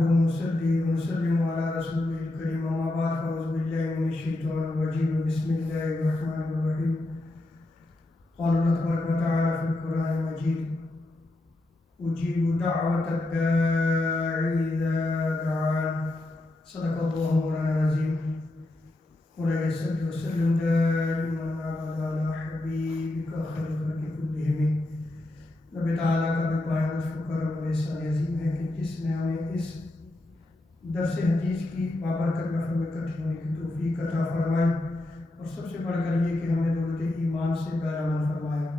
نحمده ونصلي ونسلم على رسوله الكريم أما بعد فأعوذ بالله من الشيطان الرجيم بسم الله الرحمن الرحيم قال الله تبارك وتعالى في القرآن المجيد أجيب دعوة الداعي إذا دعان صدق الله مولانا العظيم ولا صل وسلم دائما أبدا على حبيبك خير الخلق كلهم رب تعالیٰ کا بھی پایا لطف و کرم و احسان عظیم ہے کہ جس نے ہمیں اس درس حدیث کی بابرکت محفل میں اکٹھے ہونے کی توفیق عطا فرمائی اور سب سے بڑھ کر یہ کہ ہمیں دولت ایمان سے بہرامند فرمایا۔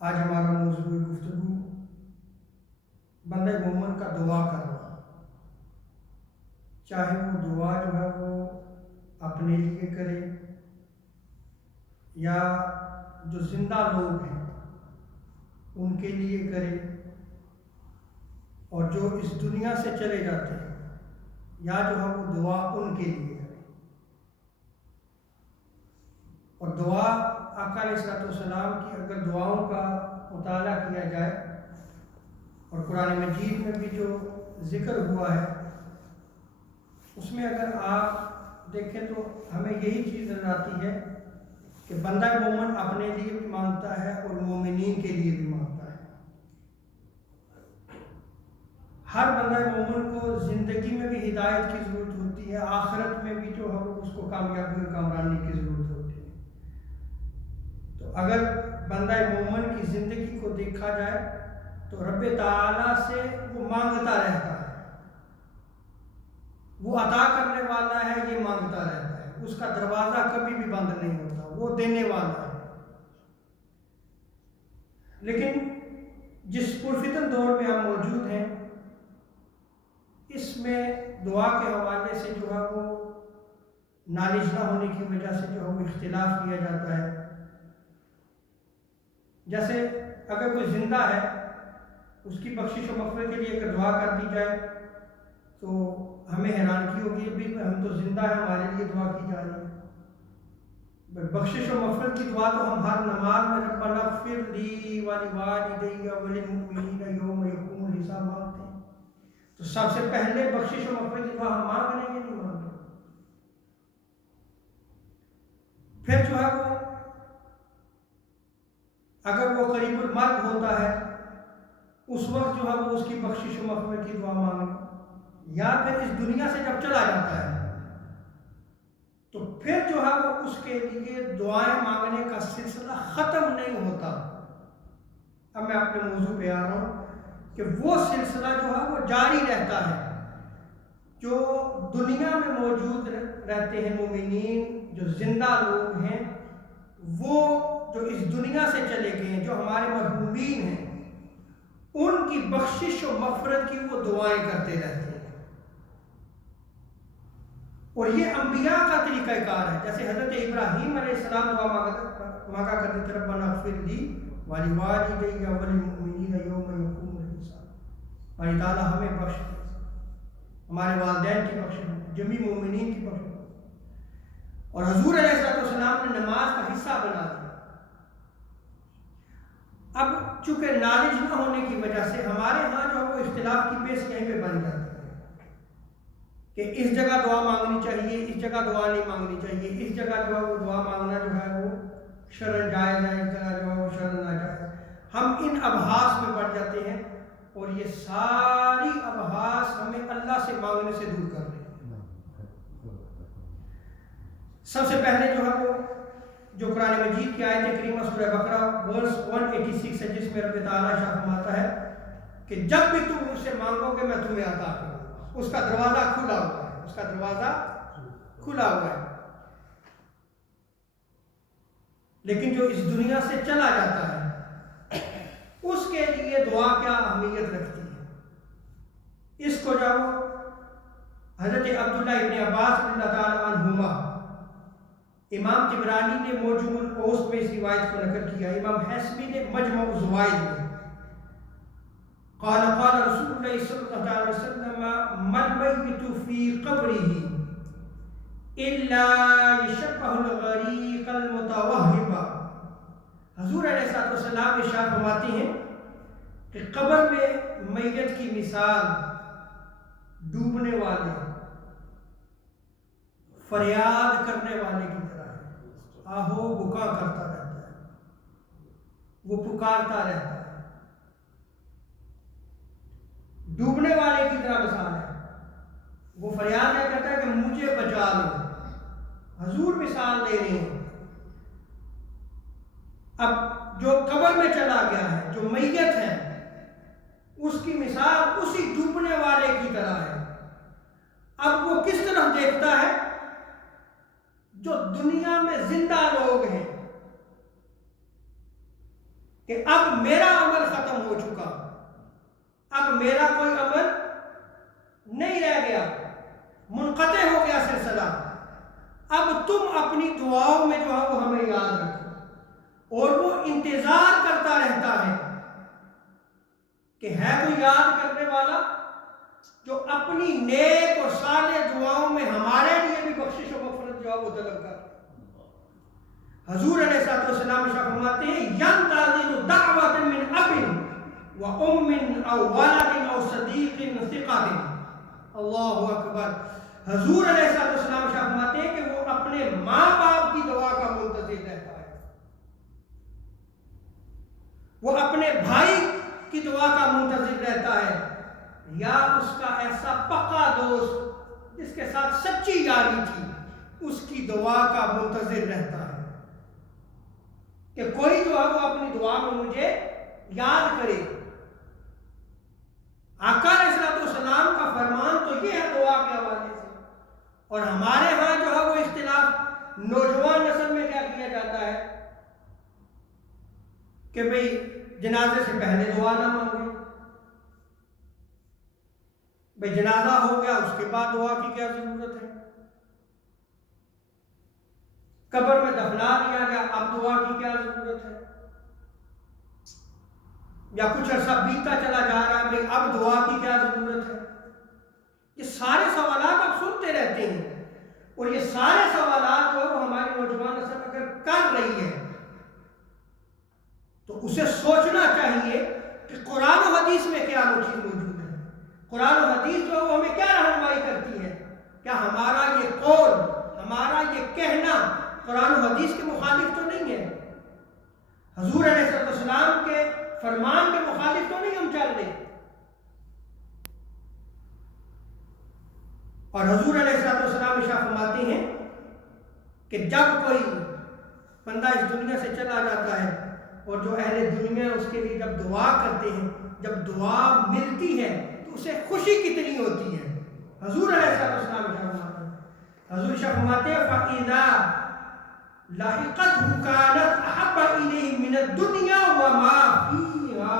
آج ہمارا موضوع گفتگو بندہ مومن کا دعا کرنا، چاہے وہ دعا جو ہے وہ اپنے لیے کرے یا جو زندہ لوگ ہیں ان کے لیے کرے اور جو اس دنیا سے چلے جاتے ہیں یا جو ہے وہ دعا ان کے لیے کرے۔ اور دعا آقا علیہ السلام کی اگر دعاؤں کا مطالعہ کیا جائے اور قرآن مجید میں بھی جو ذکر ہوا ہے اس میں اگر آپ دیکھیں تو ہمیں یہی چیز نظر آتی ہے کہ بندہ مومن اپنے لیے بھی مانگتا ہے اور مومنین کے لیے بھی مانگتا ہے۔ ہر بندہ مومن کو زندگی میں بھی ہدایت کی ضرورت ہوتی ہے، آخرت میں بھی جو ہے اس کو کامیابی اور کامرانی کی ضرورت ہوتی ہے۔ تو اگر بندہ مومن کی زندگی کو دیکھا جائے تو رب تعالیٰ سے وہ مانگتا رہتا ہے، وہ عطا کرنے والا ہے، یہ مانگتا رہتا ہے، اس کا دروازہ کبھی بھی بند نہیں ہوتا، وہ دینے والا ہے۔ لیکن جس پرفتن دور میں ہم موجود ہیں اس میں دعا کے حوالے سے جو ہے وہ نالج نہ ہونے کی وجہ سے جو ہے وہ اختلاف کیا جاتا ہے۔ جیسے اگر کوئی زندہ ہے اس کی بخشش و مغفرت کے لیے اگر دعا کر دی جائے تو ہمیں حیرانگی ہوگی، ابھی ہم تو زندہ ہیں، ہمارے لیے دعا کی جا رہی ہے۔ بخشش و مغفرت کی دعا تو ہم ہر نماز میں ربنا اغفر لی ولوالدی وللمؤمنین یوم یقوم الحساب مانگتے ہیں۔ تو سب سے پہلے بخشش و مغفرت کی دعا ہم مانگ رہے ہیں یا نہیں مانگ رہے؟ پھر جو ہے وہ اگر وہ قریب المرگ ہوتا ہے اس وقت جو ہے وہ اس کی بخشش و مغفرت کی دعا مانگیں، یا پھر اس دنیا سے جب چلا جاتا ہے تو پھر جو ہے وہ اس کے لیے دعائیں مانگنے کا سلسلہ ختم نہیں ہوتا۔ اب میں اپنے موضوع پہ آ رہا ہوں کہ وہ سلسلہ جو ہے وہ جاری رہتا ہے۔ جو دنیا میں موجود رہتے ہیں مومنین، جو زندہ لوگ ہیں، وہ جو اس دنیا سے چلے گئے ہیں، جو ہمارے مرحومین ہیں، ان کی بخشش و مغفرت کی وہ دعائیں کرتے رہتے ہیں۔ اور یہ انبیاء کا طریقہ کار ہے۔ جیسے حضرت ابراہیم علیہ السلام دعا مانگا کرتے تھے ربنا اغفر لی ولوالدی وللمؤمنین یوم یقوم الحساب، اللہ تعالیٰ ہمیں بخش دے، ہمارے والدین کی بخش دے، جمیع مومنین کی بخش دے۔ اور حضور علیہ السلام نے نماز کا حصہ بنا دیا۔ اب چونکہ نالج نہ ہونے کی وجہ سے ہمارے ہاں جو ہے وہ اختلاف کی بیس یہیں پہ بن جاتی ہے کہ اس جگہ دعا مانگنی چاہیے، اس جگہ دعا نہیں مانگنی چاہیے، اس جگہ جو ہے وہ دعا مانگنا جو ہے وہ شرعن جائز ہے، اس جگہ جو ہے وہ شرعن ناجائز ہے۔ ہم ان ابحاث میں پڑ جاتے ہیں اور یہ ساری ابحاث ہمیں اللہ سے مانگنے سے دور کر رہی ہیں۔ سب سے پہلے جو ہے وہ جو قرآن مجید کی آیت کریمہ سورہ بقرہ ورس 186 ہے، جس میں رب تعالیٰ شاہ فرماتا ہے کہ جب بھی تم مجھ سے مانگو گے میں تمہیں عطا کروں گا۔ اس کا دروازہ کھلا ہوا ہے، اس کا دروازہ کھلا ہوا ہے۔ لیکن جو اس دنیا سے چلا جاتا ہے اس کے لیے دعا کیا اہمیت رکھتی ہے، اس کو جو حضرت عبداللہ ابن عباس رضی اللہ تعالیٰ عنہما، امام طبرانی نے موجم الاوسط میں اس روایت کو نقل کیا، امام حسبی نے مجمع الزوائد میں، قال قال رسول اللہ صلی اللہ علیہ وسلم من میت فی قبرہ الا یشبہ الغریق المتوہب۔ حضور علیہ السلام ارشاد فرماتے ہیں کہ قبر میں میت کی مثال ڈوبنے والے فریاد کرنے والے کی طرح ہے، آہو بکا کرتا رہتا ہے، وہ پکارتا رہتا ہے، ڈوبنے والے کی طرح مثال ہے۔ وہ فریاد یہ کرتا ہے کہ مجھے بچا لو۔ حضور مثال دے رہے ہیں اب جو قبر میں چلا گیا ہے، جو میت ہے، اس کی مثال اسی ڈوبنے والے کی طرح ہے۔ اب وہ کس طرح دیکھتا ہے؟ جو دنیا میں زندہ لوگ ہیں کہ اب میرا عمل ختم ہو چکا، اب میرا کوئی عمل نہیں رہ گیا، منقطع ہو گیا سلسلہ، اب تم اپنی دعاؤں میں جو ہے وہ ہمیں یاد رکھو۔ اور وہ انتظار کرتا رہتا ہے کہ ہے کوئی یاد کرنے والا جو اپنی نیک اور صالح دعاؤں میں ہمارے لیے بھی بخشش و مغفرت جو ہے وہ طلب کر۔ حضور علیہ الصلوۃ والسلام فرماتے ہیں ينتظر دعوة من اب وام او ولد او صدیق ثقہ۔ اللہ اکبر۔ حضور علیہ الصلوۃ والسلام فرماتے ہیں کہ وہ اپنے ماں باپ کی دعا کا منتظر رہتا ہے، وہ اپنے بھائی کی دعا کا منتظر رہتا ہے، یا اس کا ایسا پکا دوست جس کے ساتھ سچی یاری تھی اس کی دعا کا منتظر رہتا ہے کہ کوئی جو ہے وہ اپنی دعا میں مجھے یاد کرے۔ آقا علیہ الصلوۃ والسلام کا فرمان تو یہ ہے دعا کے حوالے سے، اور ہمارے ہاں جو ہے وہ اختلاف نوجوان نسل میں کیا کیا جاتا ہے کہ بھئی جنازے سے پہلے دعا نہ مانگے، بھئی جنازہ ہو گیا اس کے بعد دعا کی کیا ضرورت ہے، قبر میں دفنا دیا گیا اب دعا کی کیا ضرورت ہے، یا کچھ عرصہ بیتتا چلا جا رہا ہے بھئی اب دعا کی کیا ضرورت ہے۔ یہ سارے سوالات آپ سنتے رہتے ہیں، اور یہ سارے سوالات جو وہ ہماری نوجوان نسل اگر کر رہی ہے تو اسے سوچنا چاہیے کہ قرآن و حدیث میں کیا وہ چیز موجود ہے۔ قرآن و حدیث جو وہ ہمیں کیا رہنمائی کرتی ہے؟ کیا ہمارا یہ قول، ہمارا یہ کہنا قرآن و حدیث کے مخالف تو نہیں ہے؟ حضور علیہ السلام کے فرمان کے مخالف تو نہیں ہم چل رہے؟ اور حضور علیہ السلام ارشاد فرماتے ہیں کہ جب کوئی بندہ اس دنیا سے چلا جاتا ہے اور جو اہل دنیا اس کے لیے جب دعا کرتے ہیں، جب دعا ملتی ہے تو اسے خوشی کتنی ہوتی ہے۔ حضور علیہ السلام فرماتے ہیں، حضور فرماتے ہیں فَإِذَا لَحِقَتْهُ كَانَتْ أَحَبَّ إِلَيْهِ مِنَ الدُّنْيَا وَمَا فِيهَا۔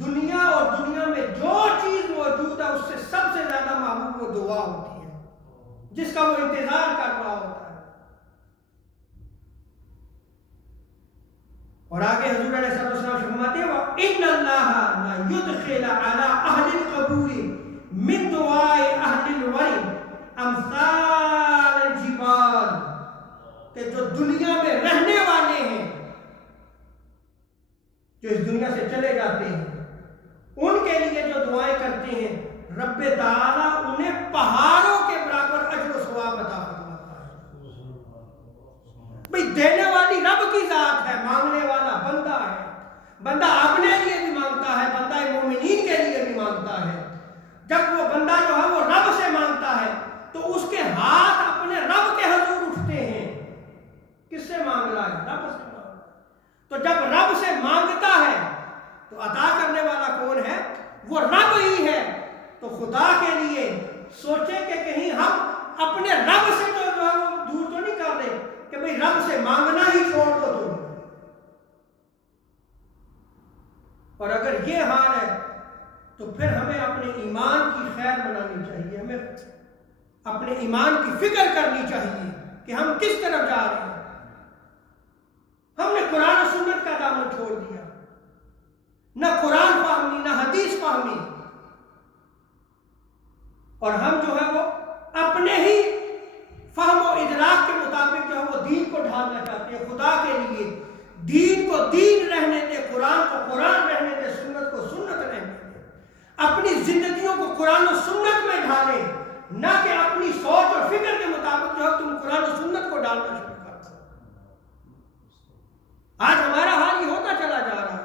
دنیا اور دنیا میں جو چیز موجود ہے اس سے سب سے زیادہ محبوب وہ دعا ہوتی ہے جس کا وہ انتظار کر رہا ہوتا ہے۔ اور آگے حضور علیہ السلام فرماتے ہیں وَإِنَّ اللَّهَ لَا يُدْخِلَ عَلَىٰ أَهْلِ الْقُبُورِ مِن دُعَاءِ أَهْلِ الْوَرِدِ أَمْثَالَ الْجِبَالِ، کہ جو دنیا میں رہنے والے ہیں، جو اس دنیا سے چلے جاتے ہیں، ان کے لیے جو دعائیں کرتے ہیں رب تعالیٰ انہیں پہاڑوں کے برابر اجر و ثواب عطا فرماتا ہے۔ بھئی دینے والی رب کی ذات ہے، مانگنے والا بندہ ہے، بندہ اپنے لیے بھی مانگتا ہے، بندہ مومنین کے لیے بھی مانگتا ہے۔ جب وہ بندہ جو ہے وہ رب سے مانگتا ہے تو اس کے ہاتھ اپنے رب کے حضور اٹھتے ہیں۔ کس سے مانگ رہا ہے؟ رب سے مانگ رہا ہے۔ تو جب رب سے مانگتا ہے تو عطا کرنے والا کون ہے؟ وہ رب ہی ہے۔ تو خدا کے لیے سوچے کہ کہیں ہم اپنے رب سے تو جو ہے وہ دور تو نہیں کر رہے کہ بھئی رب سے مانگنا ہی چھوڑ دو تم۔ اور اگر یہ حال ہے تو پھر ہمیں اپنے ایمان کی خیر بنانی چاہیے، ہمیں اپنے ایمان کی فکر کرنی چاہیے کہ ہم کس طرف جا رہے ہیں۔ ہم نے قرآن و سنت کا دامن چھوڑ دیا، نہ قرآن فہمی نہ حدیث فہمی، اور ہم جو ہے وہ اپنے ہی فہم و ادراک کے مطابق جو ہے وہ دین کو ڈھالنا چاہتے ہیں۔ خدا کے لیے دین کو دین رہنے دے، قرآن کو قرآن رہنے دے، سنت کو سنت رہنے دے۔ اپنی زندگیوں کو قرآن و سنت میں ڈھالیں، نہ کہ اپنی سوچ اور فکر کے مطابق جو ہے تم قرآن و سنت کو ڈالنا شروع کر دو۔ آج ہمارا حال یہ ہوتا چلا جا رہا ہے۔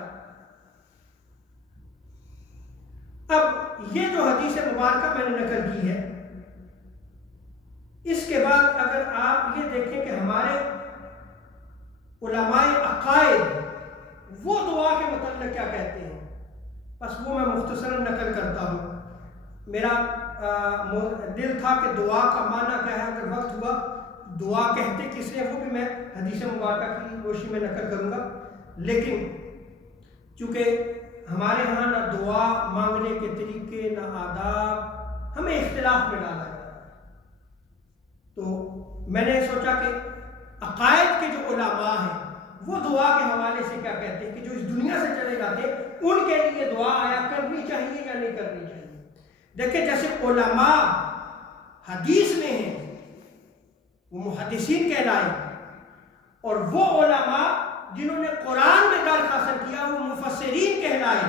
اب یہ جو حدیث مبارکہ میں نے نقل کی ہے، اس کے بعد اگر آپ یہ دیکھیں کہ ہمارے علماء عقائد وہ دعا کے متعلق کیا کہتے ہیں، بس وہ میں مختصراً نقل کرتا ہوں۔ میرا دل تھا کہ دعا کا معنی کیا ہے، اگر وقت ہوا دعا کہتے کس نے وہ بھی میں حدیث مبارکہ کی روشنی میں نقل کروں گا، لیکن چونکہ ہمارے ہاں نہ دعا مانگنے کے طریقے نہ آداب، ہمیں اختلاف میں ڈالا جاتا ہے، تو میں نے سوچا کہ عقائد کے جو علماء ہیں وہ دعا کے حوالے سے کیا کہتے ہیں کہ جو اس دنیا سے چلے جاتے ہیں ان کے لیے دعا آیا کرنی چاہیے یا نہیں کرنی چاہیے۔ دیکھیں جیسے علماء حدیث میں ہیں وہ محدثین کہلائے، اور وہ علماء جنہوں نے قرآن میں درک حاصل کیا وہ مفسرین کہلائے،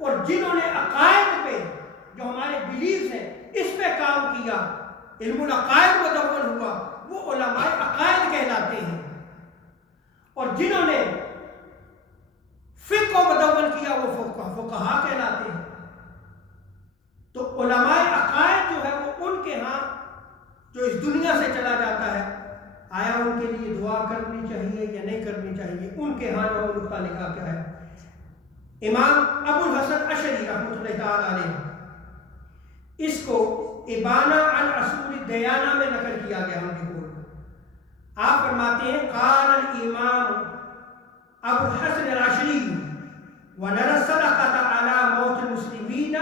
اور جنہوں نے عقائد پہ جو ہمارے بلیفز ہیں اس پہ کام کیا، علم العقائد مدون ہوا، وہ علماء عقائد کہلاتے ہیں، اور جنہوں نے فقہ کو مدون کیا وہ فقہاء کہلاتے ہیں۔ تو علماء عقائد جو ہے وہ ان کے ہاں جو اس دنیا سے چلا جاتا ہے، آیا ان کے لیے دعا کرنی چاہیے یا نہیں کرنی چاہیے، ان کے ہاں جو نقطہ نگاہ کیا ہے۔ امام ابو الحسن اشعری رحمۃ اللہ تعالی علیہ اس کو ابانہ عن اصول الدیانہ میں نقل کیا گیا ان کے قول۔ آپ فرماتے ہیں قال الامام ابو الحسن الاشعری ونرى الصدقة على موت المسلمين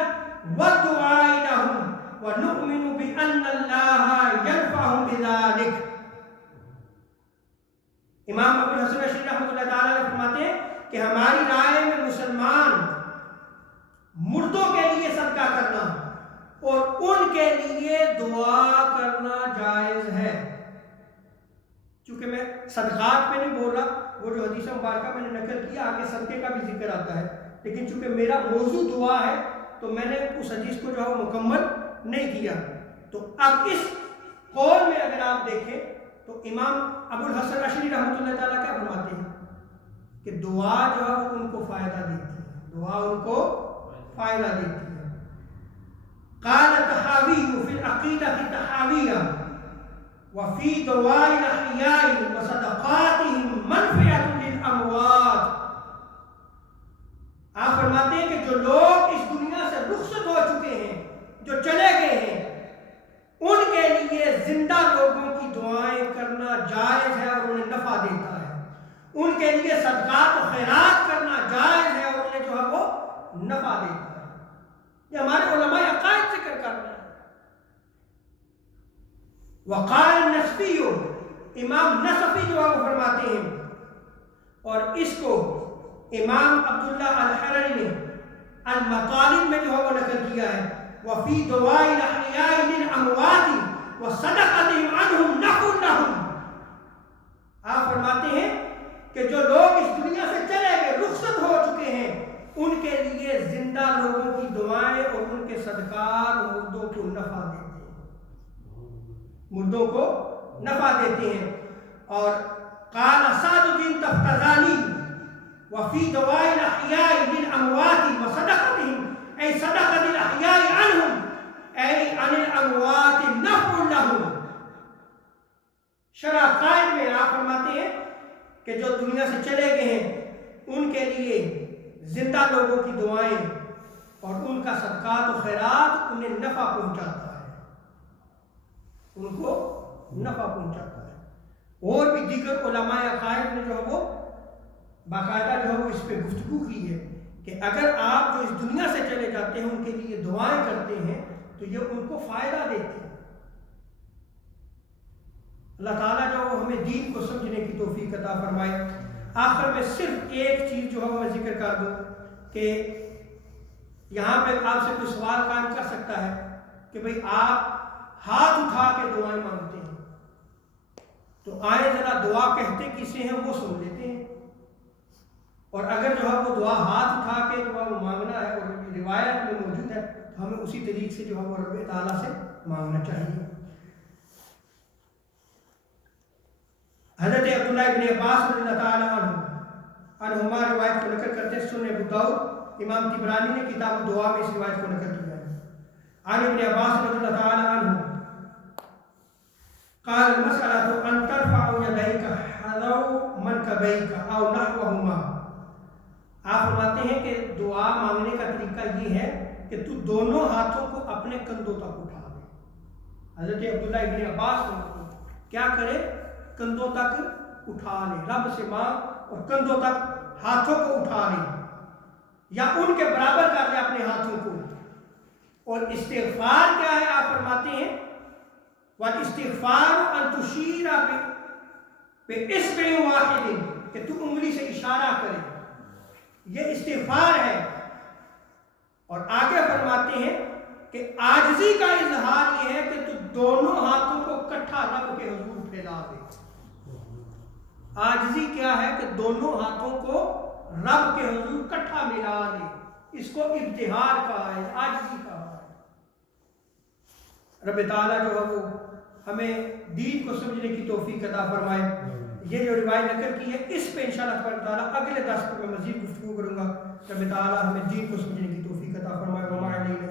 والدعاء لهم ونؤمن بأن الله ينفعهم بذلك۔ امام ابو الحسن اشعری رحمۃ اللہ تعالی علیہ فرماتے ہیں کہ ہماری رائے میں مسلمان مردوں کے لیے صدقہ کرنا اور ان کے لیے دعا کرنا جائز ہے۔ چونکہ میں صدقات میں نہیں بول رہا، وہ جو حدیث مبارکہ میں نے نقل کیا آگے صدقے کا بھی ذکر آتا ہے، لیکن چونکہ میرا موضوع دعا ہے تو میں نے اس حدیث کو جو ہے مکمل نہیں کیا۔ تو اب اس قول میں اگر آپ دیکھیں تو امام ابو الحسن اشعری رحمۃ اللہ تعالیٰ کیا فرماتے ہیں کہ دعا جو ہے وہ ان کو فائدہ دیتی ہے، دعا ان کو فائدہ دیتی ہے۔ قال الطحاوی فی العقیدہ الطحاویہ وفی دعاء الاحیاء وصدقاتهم منفعۃ للاموات۔ آپ فرماتے ہیں کہ جو لوگ اس دنیا سے رخصت ہو چکے ہیں، جو چلے گئے ہیں، ان کے لیے زندہ لوگوں کی دعائیں کرنا جائز ہے اور انہیں نفع دیتا ہے، ان کے لیے صدقات و خیرات کرنا جائز ہے اور انہیں جو ہے وہ نفع دیتا ہے۔ یہ ہمارے علماء عقائد ذکر کر رہے ہیں۔ وقال النصفی، امام نصفی جو ہے وہ فرماتے ہیں، اور اس کو امام عبداللہ الحرری نے المطالب میں جو ہے وہ نقل کیا ہے، وفی دعاء الاحیاء للاموات وصدقتهم عنهم نفع لهم۔ آپ فرماتے ہیں کہ جو لوگ اس دنیا سے چلے گئے، رخصت ہو چکے ہیں، ان کے لیے زندہ لوگوں کی دعائیں اور ان کے صدقات مردوں کو نفع دیتے ہیں، مردوں کو نفع دیتے ہیں۔ اور قال سعد الدین تفتزانی وفی دعاء الاحیاء للاموات وصدقتهم ای صدقۃ الاحیاء عنهم ای عن الاموات نفع لهم۔ شرح قائد میں آپ فرماتے ہیں کہ جو دنیا سے چلے گئے ہیں ان کے لیے زندہ لوگوں کی دعائیں اور ان کا صدقات و خیرات انہیں نفع پہنچاتا ہے، ان کو نفع پہنچاتا ہے۔ اور بھی دیگر علماء عقائد نے جو ہے وہ باقاعدہ جو ہے وہ اس پہ گفتگو کی ہے کہ اگر آپ جو اس دنیا سے چلے جاتے ہیں ان کے لیے دعائیں کرتے ہیں تو یہ ان کو فائدہ دیتے ہیں۔ اللہ تعالیٰ جو ہے ہمیں دین کو سمجھنے کی توفیق عطا فرمائے۔ آخر میں صرف ایک چیز جو ہے وہ میں ذکر کر دوں کہ یہاں پہ آپ سے کوئی سوال قائم کر سکتا ہے کہ بھئی آپ ہاتھ اٹھا کے دعائیں مانگتے ہیں، تو آئیں ذرا دعا کہتے کسے ہیں وہ سن لیتے ہیں۔ اور اگر جو ہے وہ دعا ہاتھ اٹھا کے جو ہے وہ مانگنا ہے اور روایت میں موجود ہے تو ہمیں اسی طریقے سے جو ہے وہ رب تعالیٰ سے مانگنا چاہیے۔ حضرت عبداللہ ابن عباس رضی اللہ تعالیٰ عنہما روایت کو نقل کرتے ہیں، سنن ابو داؤد، امام طبرانی نے کتاب الدعاء میں اس روایت کو نقل کیا ہے۔ عن ابن عباس رضی اللہ تعالیٰ عنہ قال المسألة أن ترفع يديك حذو منكبيك أو نحوهما۔ آپ فرماتے ہیں کہ دعا مانگنے کا طریقہ یہ ہے کہ تو دونوں ہاتھوں کو اپنے کندھوں تک اٹھا دے۔ حضرت عبداللہ ابن عباس کیا کرے؟ کندھوں تک اٹھا لے، رب سے مانگ اور کندھوں تک ہاتھوں کو اٹھا لے یا ان کے برابر کر لے اپنے ہاتھوں کو۔ اور استغفار کیا ہے؟ آپ فرماتے ہیں والاستغفار ان تشیر باصبع واحد، کہ تو انگلی سے اشارہ کرے، یہ استغفار ہے۔ اور آگے فرماتے ہیں کہ عاجزی کا اظہار یہ ہے کہ تو دونوں ہاتھوں کو اکٹھا رب کے حضور پھیلا دے۔ عاجزی کیا ہے؟ کہ دونوں ہاتھوں کو رب کے حضور اکٹھا ملا دے، اس کو ابتہار کہا ہے، عاجزی کہا ہے۔ رب تعالیٰ جو ہے وہ ہمیں دین کو سمجھنے کی توفیق عطا فرمائے۔ یہ جو روایت نقل کی ہے اس پہ انشاءاللہ تعالیٰ اگلے درس میں مزید گفتگو کروں گا۔ رب تعالیٰ ہمیں دین کو سمجھنے کی توفیق عطا فرمائے۔